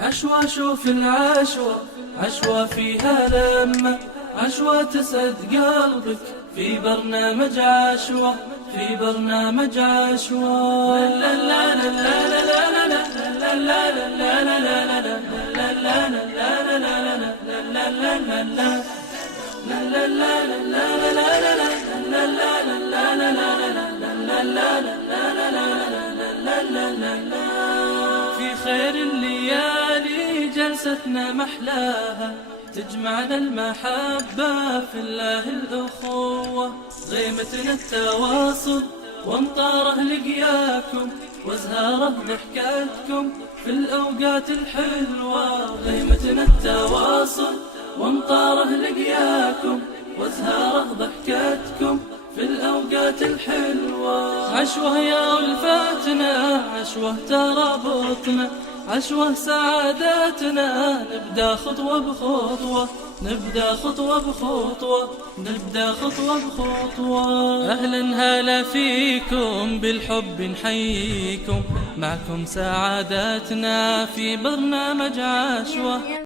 عشوة شوف العشوة، عشوة فيها لمة، عشوة تسعد قلبك في برنامج عشوة، في برنامج عشوة. لا لا لا لا لا لا لا لا لا لا لا لا في خير الليالي جلستنا محلاها، تجمعنا المحبة في الله الأخوة، غيمتنا التواصل وامطاره لقياكم، وازهاره ضحكاتكم في الأوقات الحلوة. غيمتنا التواصل وامطاره لقياكم، وازهاره ضحكاتكم في الأوقات الحلوة. عشوة يا ألفاتنا، عشوة ترابطنا، عشوة سعاداتنا، نبدأ خطوة بخطوة، نبدأ خطوة بخطوة، نبدأ خطوة بخطوة. أهلا هلا فيكم، بالحب نحييكم، معكم سعاداتنا في برنامج عشوة.